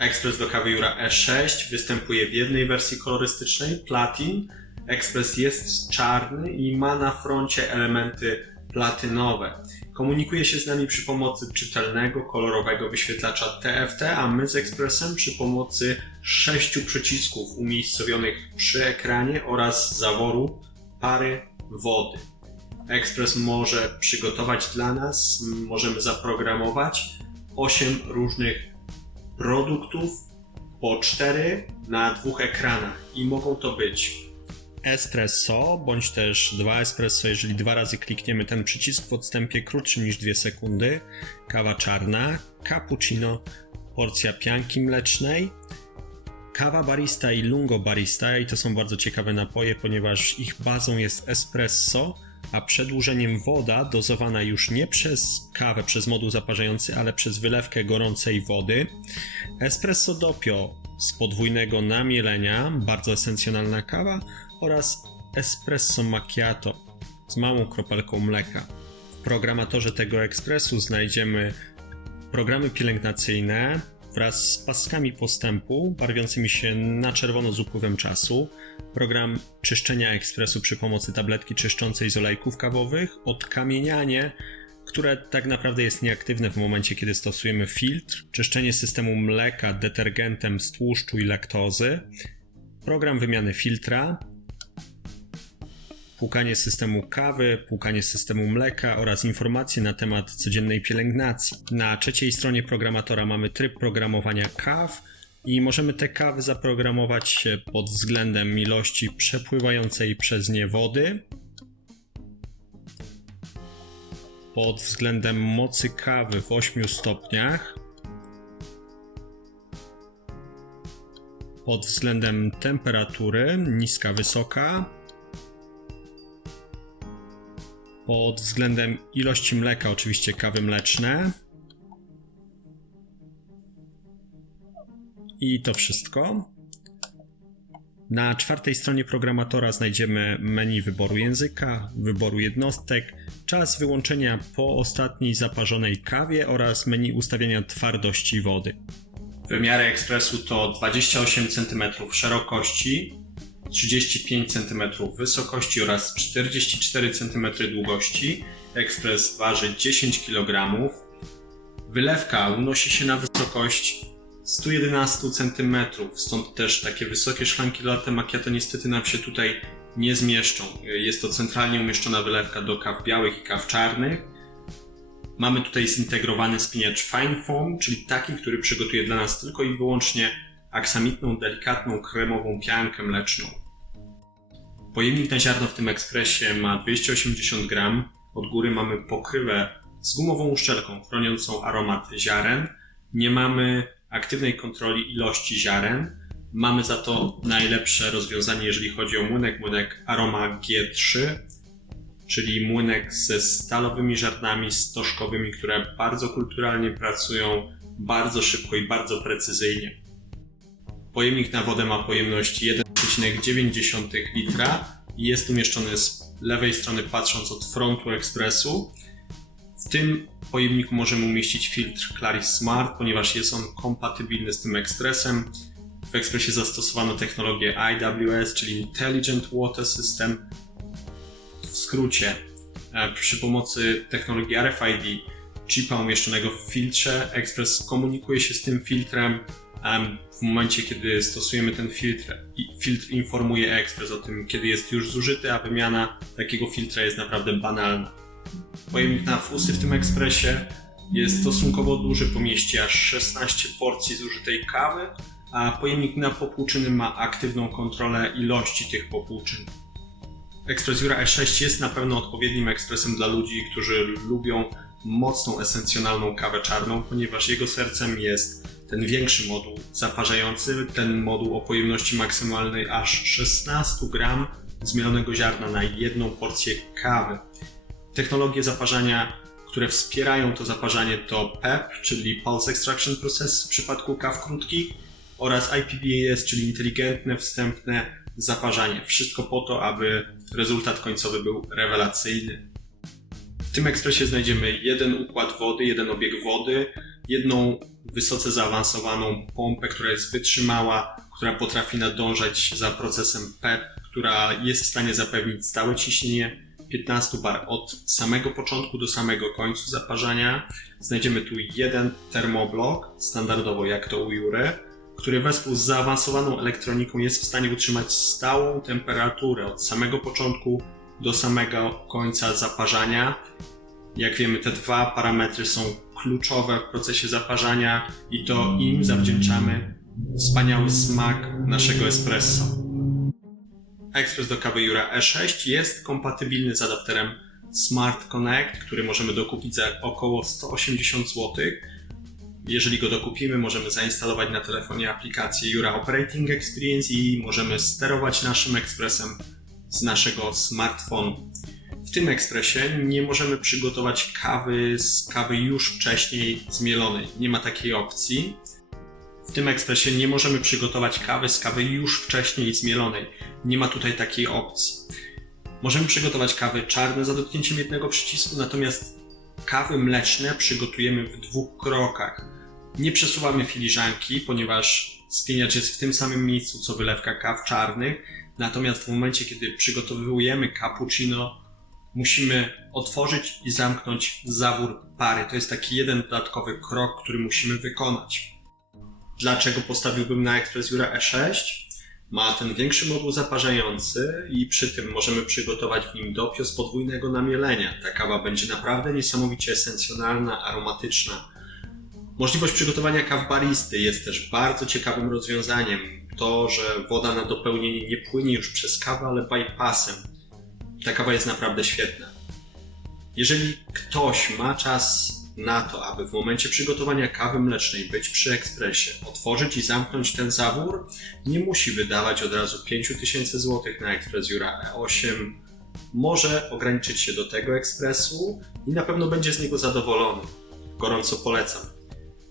Ekspres do kawy Jura E6 występuje w jednej wersji kolorystycznej, Platin. Ekspres jest czarny i ma na froncie elementy platynowe. Komunikuje się z nami przy pomocy czytelnego, kolorowego wyświetlacza TFT, a my z Expressem przy pomocy sześciu przycisków umiejscowionych przy ekranie oraz zaworu pary wody. Express może przygotować dla nas, możemy zaprogramować 8 różnych produktów po 4 na dwóch ekranach i mogą to być espresso bądź też dwa espresso, jeżeli dwa razy klikniemy ten przycisk w odstępie krótszym niż 2 sekundy, kawa czarna, cappuccino, porcja pianki mlecznej, kawa barista i lungo barista i to są bardzo ciekawe napoje, ponieważ ich bazą jest espresso, a przedłużeniem woda dozowana już nie przez kawę, przez moduł zaparzający, ale przez wylewkę gorącej wody. Espresso doppio z podwójnego namielenia, bardzo esencjonalna kawa oraz espresso macchiato z małą kropelką mleka. W programatorze tego ekspresu znajdziemy programy pielęgnacyjne wraz z paskami postępu barwiącymi się na czerwono z upływem czasu, program czyszczenia ekspresu przy pomocy tabletki czyszczącej z olejków kawowych, odkamienianie, które tak naprawdę jest nieaktywne w momencie, kiedy stosujemy filtr, czyszczenie systemu mleka detergentem z tłuszczu i laktozy, program wymiany filtra, płukanie systemu kawy, płukanie systemu mleka oraz informacje na temat codziennej pielęgnacji. Na trzeciej stronie programatora mamy tryb programowania kaw i możemy te kawy zaprogramować pod względem ilości przepływającej przez nie wody, pod względem mocy kawy w 8 stopniach, pod względem temperatury niska, wysoka, pod względem ilości mleka, oczywiście kawy mleczne. I to wszystko. Na czwartej stronie programatora znajdziemy menu wyboru języka, wyboru jednostek, czas wyłączenia po ostatniej zaparzonej kawie oraz menu ustawienia twardości wody. Wymiary ekspresu to 28 cm szerokości, 35 cm wysokości oraz 44 cm długości. Ekspres waży 10 kg. Wylewka unosi się na wysokość 111 cm, stąd też takie wysokie szklanki latte macchiato niestety nam się tutaj nie zmieszczą. Jest to centralnie umieszczona wylewka do kaw białych i kaw czarnych. Mamy tutaj zintegrowany spiniacz Fine Foam, czyli taki, który przygotuje dla nas tylko i wyłącznie aksamitną, delikatną, kremową piankę mleczną. Pojemnik na ziarno w tym ekspresie ma 280 gram. Od góry mamy pokrywę z gumową uszczelką chroniącą aromat ziaren. Nie mamy aktywnej kontroli ilości ziaren. Mamy za to najlepsze rozwiązanie, jeżeli chodzi o młynek, młynek Aroma G3, czyli młynek ze stalowymi ziarnami stożkowymi, które bardzo kulturalnie pracują, bardzo szybko i bardzo precyzyjnie. Pojemnik na wodę ma pojemność 1,9 litra i jest umieszczony z lewej strony patrząc od frontu ekspresu. W tym pojemniku możemy umieścić filtr Claris Smart, ponieważ jest on kompatybilny z tym ekspresem. W ekspresie zastosowano technologię IWS, czyli Intelligent Water System. W skrócie, e, przy pomocy technologii RFID, chipa umieszczonego w filtrze, ekspres komunikuje się z tym filtrem em, w momencie, kiedy stosujemy ten filtr. Filtr informuje ekspres o tym, kiedy jest już zużyty, a wymiana takiego filtra jest naprawdę banalna. Pojemnik na fusy w tym ekspresie jest stosunkowo duży, pomieści aż 16 porcji zużytej kawy, a pojemnik na popłuczyny ma aktywną kontrolę ilości tych popłuczyn. Ekspres Jura E6 jest na pewno odpowiednim ekspresem dla ludzi, którzy lubią mocną, esencjonalną kawę czarną, ponieważ jego sercem jest ten większy moduł zaparzający, ten moduł o pojemności maksymalnej aż 16 gram zmielonego ziarna na jedną porcję kawy. Technologie zaparzania, które wspierają to zaparzanie to PEP, czyli Pulse Extraction Process w przypadku kaw krótkich oraz IPBAS, czyli inteligentne, wstępne zaparzanie. Wszystko po to, aby rezultat końcowy był rewelacyjny. W tym ekspresie znajdziemy jeden układ wody, jeden obieg wody, jedną wysoce zaawansowaną pompę, która jest wytrzymała, która potrafi nadążać za procesem PEP, która jest w stanie zapewnić stałe ciśnienie 15 bar od samego początku do samego końca zaparzania. Znajdziemy tu jeden termoblok, standardowo jak to u Jury, który wespół z zaawansowaną elektroniką jest w stanie utrzymać stałą temperaturę od samego początku do samego końca zaparzania. Jak wiemy, te dwa parametry są kluczowe w procesie zaparzania i to im zawdzięczamy wspaniały smak naszego espresso. Ekspres do kawy Jura E6 jest kompatybilny z adapterem Smart Connect, który możemy dokupić za około 180 zł. Jeżeli go dokupimy, możemy zainstalować na telefonie aplikację Jura Operating Experience i możemy sterować naszym ekspresem z naszego smartfonu. W tym ekspresie nie możemy przygotować kawy z kawy już wcześniej zmielonej. Nie ma takiej opcji. W tym ekspresie nie możemy przygotować kawy z kawy już wcześniej zmielonej. Nie ma tutaj takiej opcji. Możemy przygotować kawy czarne za dotknięciem jednego przycisku, natomiast kawy mleczne przygotujemy w dwóch krokach. Nie przesuwamy filiżanki, ponieważ spieniacz jest w tym samym miejscu co wylewka kaw czarnych, natomiast w momencie, kiedy przygotowujemy cappuccino, musimy otworzyć i zamknąć zawór pary. To jest taki jeden dodatkowy krok, który musimy wykonać. Dlaczego postawiłbym na Express Jura E6? Ma ten większy moduł zaparzający i przy tym możemy przygotować w nim dopio z podwójnego namielenia. Ta kawa będzie naprawdę niesamowicie esencjonalna, aromatyczna. Możliwość przygotowania kaw baristy jest też bardzo ciekawym rozwiązaniem. To, że woda na dopełnienie nie płynie już przez kawę, ale bypassem. Ta kawa jest naprawdę świetna. Jeżeli ktoś ma czas na to, aby w momencie przygotowania kawy mlecznej być przy ekspresie, otworzyć i zamknąć ten zawór, nie musi wydawać od razu 5000 zł na ekspres Jura E8. Może ograniczyć się do tego ekspresu i na pewno będzie z niego zadowolony. Gorąco polecam.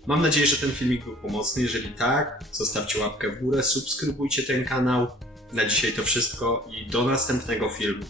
Mam nadzieję, że ten filmik był pomocny. Jeżeli tak, zostawcie łapkę w górę, subskrybujcie ten kanał. Na dzisiaj to wszystko i do następnego filmu.